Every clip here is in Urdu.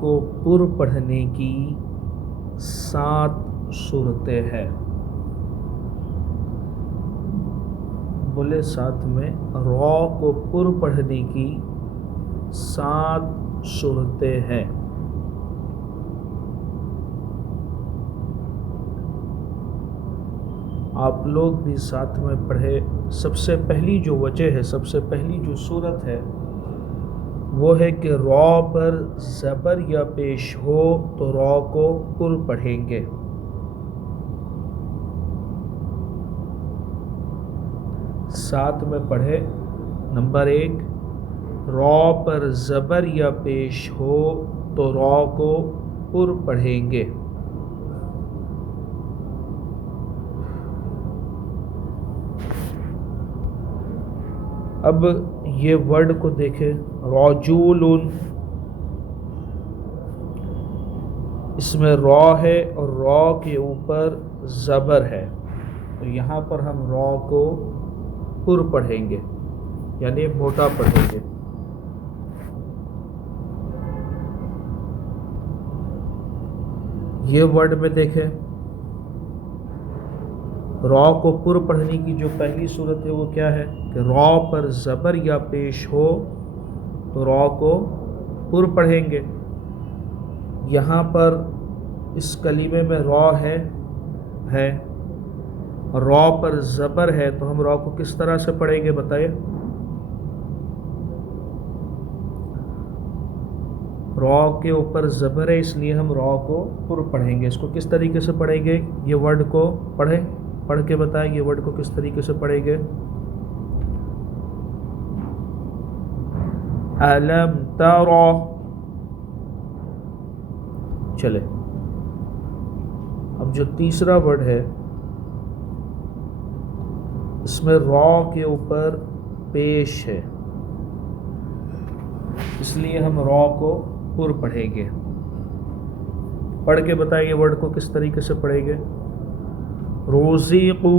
کو پر پڑھنے کی 7 صورتیں ہیں. بولے ساتھ میں، را کو پر پڑھنے کی 7 صورتیں ہیں. آپ لوگ بھی ساتھ میں پڑھے. سب سے پہلی جو وجہ ہے، سب سے پہلی جو صورت ہے وہ ہے کہ را پر زبر یا پیش ہو تو را کو پر پڑھیں گے. ساتھ میں پڑھے. نمبر 1، را پر زبر یا پیش ہو تو را کو پر پڑھیں گے. اب یہ ورڈ کو دیکھیں، رجول، اس میں را ہے اور را کے اوپر زبر ہے، تو یہاں پر ہم را کو پر پڑھیں گے، یعنی موٹا پڑھیں گے. یہ ورڈ میں دیکھیں، را کو پر پڑھنے کی جو پہلی صورت ہے وہ کیا ہے کہ را پر زبر یا پیش ہو تو را کو پر پڑھیں گے. یہاں پر اس کلمے میں را ہے اور را پر زبر ہے، تو ہم را کو کس طرح سے پڑھیں گے بتائیے. را کے اوپر زبر ہے، اس لیے ہم را کو پر پڑھیں گے. اس کو کس طریقے سے پڑھیں گے؟ یہ ورڈ کو پڑھ کے بتائیں، یہ ورڈ کو کس طریقے سے پڑھیں گے. الم تر. چلے اب جو تیسرا ورڈ ہے، اس میں را کے اوپر پیش ہے، اس لیے ہم را کو پر پڑھیں گے. پڑھ کے بتائیں یہ ورڈ کو کس طریقے سے پڑھیں گے. رزقو.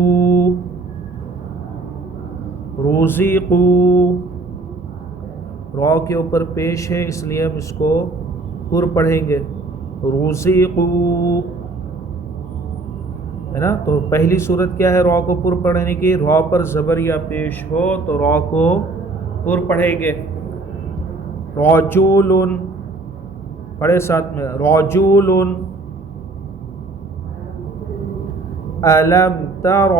را کے اوپر پیش ہے، اس لیے ہم اس کو پر پڑھیں گے. رزقو ہے نا. تو پہلی صورت کیا ہے را کو پر پڑھنے کی؟ را پر زبر یا پیش ہو تو را کو پر پڑھیں گے. رجول، پڑھے ساتھ میں، رجول. الم تر.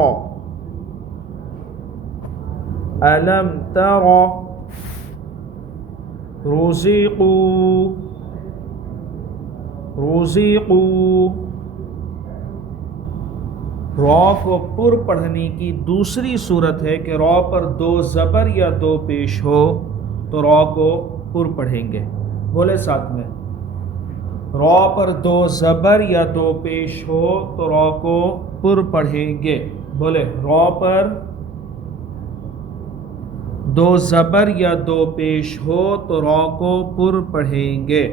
الم تر. رزقوا. را کو پر پڑھنے کی دوسری صورت ہے کہ را پر 2 زبر یا 2 پیش ہو تو را کو پر پڑھیں گے. بولے ساتھ میں، را پر 2 زبر یا 2 پیش ہو تو را کو پر پڑھیں گے. بولے، را پر 2 زبر یا 2 پیش ہو تو را کو پر پڑھیں گے.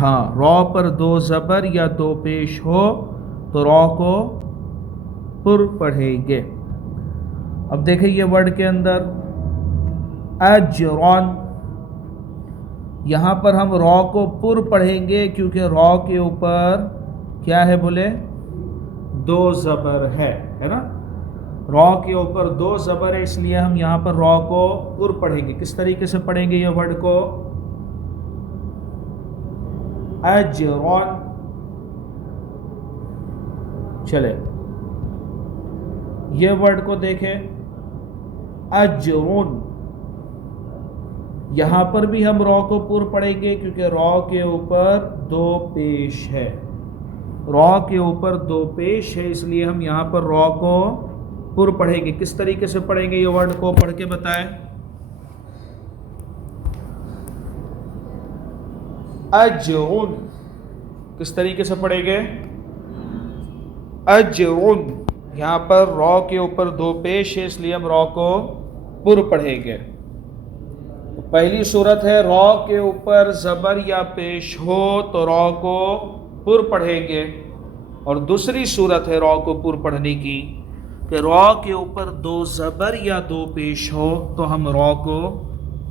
ہاں، را پر 2 زبر یا 2 پیش ہو تو را کو پر پڑھیں گے. اب دیکھیں یہ ورڈ کے اندر اجران، یہاں پر ہم را کو پر پڑھیں گے کیونکہ را کے اوپر کیا ہے بولے؟ 2 زبر ہے نا. را کے اوپر 2 زبر ہے، اس لیے ہم یہاں پر را کو پر پڑھیں گے. کس طریقے سے پڑھیں گے یہ ورڈ کو؟ اجران. چلے یہ ورڈ کو دیکھیں، اجرون. یہاں پر بھی ہم را کو پر پڑھیں گے کیونکہ را کے اوپر 2 پیش ہے. را کے اوپر 2 پیش ہے، اس لیے ہم یہاں پر را کو پر پڑھیں گے. کس طریقے سے پڑھیں گے یہ ورڈ کو؟ پڑھ کے بتائیں. اجرون. کس طریقے سے پڑھیں گے؟ اجرون. یہاں پر را کے اوپر 2 پیش ہے، اس لیے ہم را کو پر پڑھیں گے. پہلی صورت ہے را کے اوپر زبر یا پیش ہو تو را کو پر پڑھیں گے، اور دوسری صورت ہے را کو پر پڑھنے کی کہ را کے اوپر دو زبر یا دو پیش ہو تو ہم را کو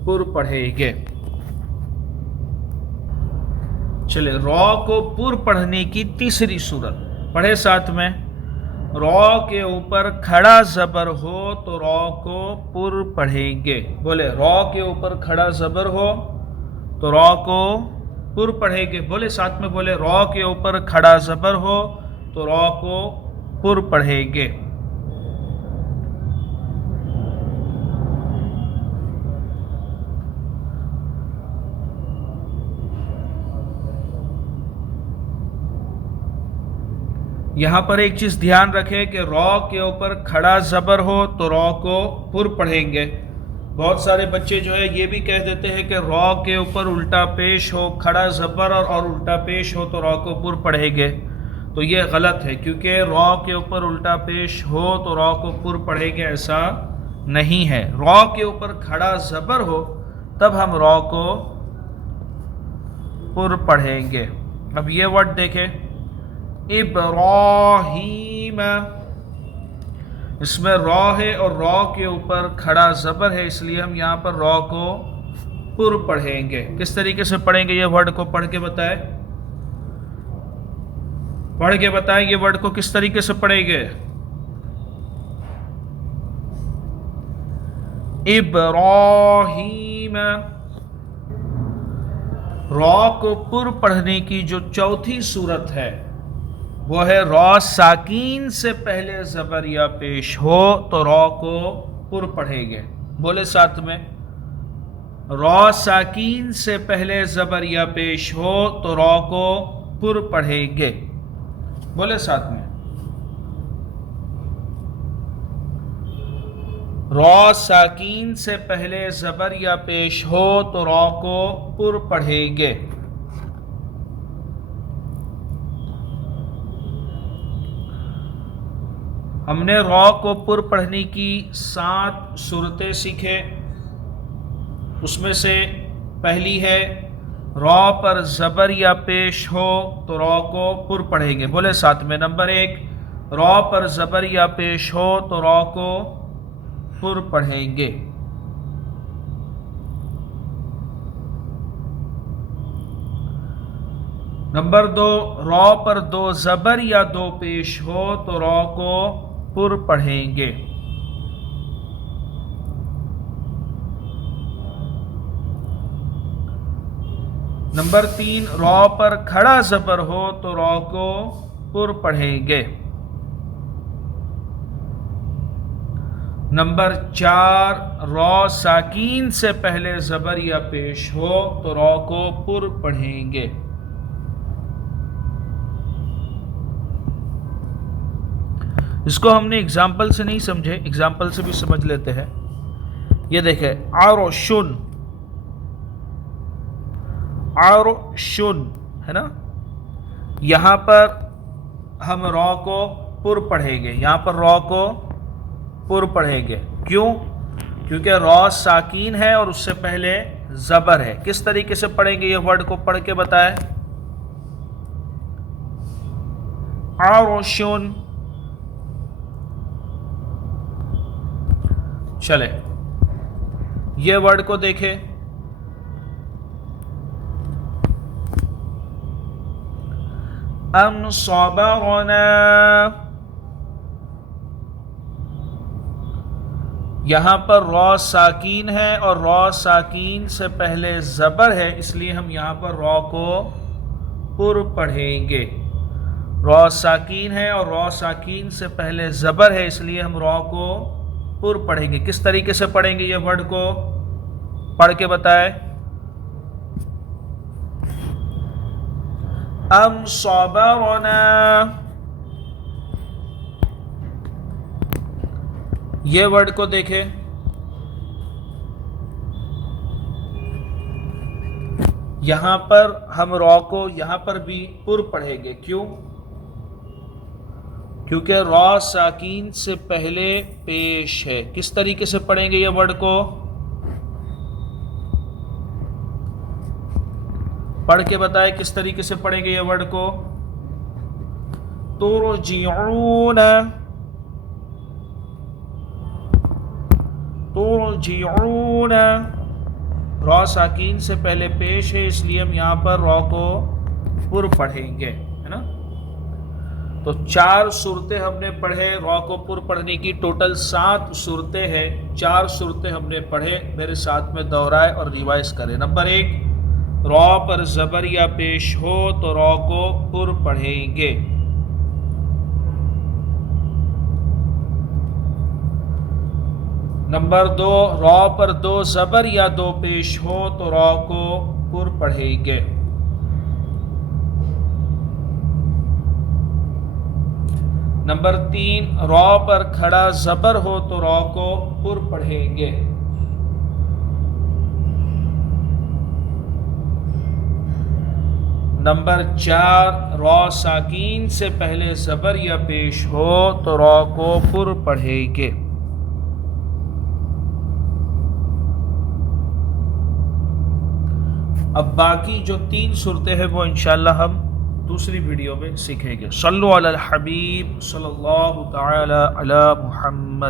پر پڑھیں گے. چلے را کو پر پڑھنے کی تیسری صورت پڑھے ساتھ میں. را کے اوپر کھڑا زبر ہو تو را کو پر پڑھیں گے. بولے را کے اوپر کھڑا زبر ہو تو را کو پر پڑھیں گے. بولے ساتھ میں بولے را کے اوپر کھڑا زبر ہو تو را کو پر پڑھیں گے. یہاں پر ایک چیز دھیان رکھے کہ را کے اوپر کھڑا زبر ہو تو را کو پر پڑھیں گے. بہت سارے بچے جو ہے یہ بھی کہہ دیتے ہیں کہ را کے اوپر الٹا پیش ہو کھڑا زبر اور الٹا پیش ہو تو را کو پر پڑھیں گے. تو یہ غلط ہے کیونکہ را کے اوپر الٹا پیش ہو تو را کو پر پڑھیں گے ایسا نہیں ہے. را کے اوپر کھڑا زبر ہو تب ہم را کو پر پڑھیں گے. اب یہ ورڈ دیکھیں ابراہیم، اس میں را ہے اور را کے اوپر کھڑا زبر ہے اس لیے ہم یہاں پر را کو پر پڑھیں گے. کس طریقے سے پڑھیں گے یہ ورڈ کو پڑھ کے بتائیں. پڑھ کے بتائیں یہ ورڈ کو کس طریقے سے پڑھیں گے. ابراہیم. را کو پر پڑھنے کی جو چوتھی صورت ہے وہ ہے را ساکین سے پہلے زبر یا پیش ہو تو را کو پر پڑھیں گے. بولے ساتھ میں را ساکین سے پہلے زبر یا پیش ہو تو را کو پر پڑھیں گے. بولے ساتھ میں را ساکین سے پہلے زبر یا پیش ہو تو را کو پر پڑھیں گے. ہم نے را کو پر پڑھنے کی 7 صورتیں سیکھے. اس میں سے پہلی ہے را پر زبر یا پیش ہو تو را کو پر پڑھیں گے. بولے ساتھ میں نمبر 1 را پر زبر یا پیش ہو تو را کو پر پڑھیں گے. نمبر 2 را پر 2 زبر یا 2 پیش ہو تو را کو پر پڑھیں گے. نمبر 3 را پر کھڑا زبر ہو تو را کو پر پڑھیں گے. نمبر 4 را ساکین سے پہلے زبر یا پیش ہو تو را کو پر پڑھیں گے. اس کو ہم نے اگزامپل سے نہیں سمجھے، اگزامپل سے بھی سمجھ لیتے ہیں. یہ دیکھیں عرشن، عرشن ہے نا. یہاں پر ہم را کو پر پڑھیں گے. یہاں پر را کو پر پڑھیں گے. کیوں؟ کیونکہ را ساکین ہے اور اس سے پہلے زبر ہے. کس طریقے سے پڑھیں گے یہ ورڈ کو پڑھ کے بتائیں. عرشن. چلے یہ ورڈ کو دیکھیں. ام صبرنا، یہاں پر را ساکین ہے اور را ساکین سے پہلے زبر ہے اس لیے ہم یہاں پر را کو پر پڑھیں گے. را ساکین ہے اور را ساکین سے پہلے زبر ہے اس لیے ہم را کو پر پڑھیں گے. کس طریقے سے پڑھیں گے یہ ورڈ کو پڑھ کے بتائیں. ام صبرنا. یہ ورڈ کو دیکھیں. یہاں پر ہم را کو یہاں پر بھی پر پڑھیں گے. کیوں؟ کیونکہ را ساکین سے پہلے پیش ہے. کس طریقے سے پڑھیں گے یہ ورڈ کو پڑھ کے بتائیں. کس طریقے سے پڑھیں گے یہ ورڈ کو. ترجعون، ترجعون، را ساکین سے پہلے پیش ہے، اس لیے ہم یہاں پر را کو پر پڑھیں گے، ہے نا. تو 4 صورتیں ہم نے پڑھے را کو پر پڑھنے کی، ٹوٹل 7 صورتیں ہیں. 4 صورتیں ہم نے پڑھے، میرے ساتھ میں دہرائے اور ریوائز کریں. نمبر 1، را پر زبر یا پیش ہو تو را کو پر پڑھیں گے. نمبر 2، را پر 2 زبر یا 2 پیش ہو تو را کو پر پڑھیں گے. نمبر 3، را پر کھڑا زبر ہو تو را کو پر پڑھیں گے. نمبر 4، را ساکین سے پہلے زبر یا پیش ہو تو را کو پر پڑھیں گے. اب باقی جو 3 صورتیں ہیں وہ انشاءاللہ ہم دوسری ویڈیو میں سیکھیں گے. صلو علی الحبیب صلی اللہ تعالی علی محمد.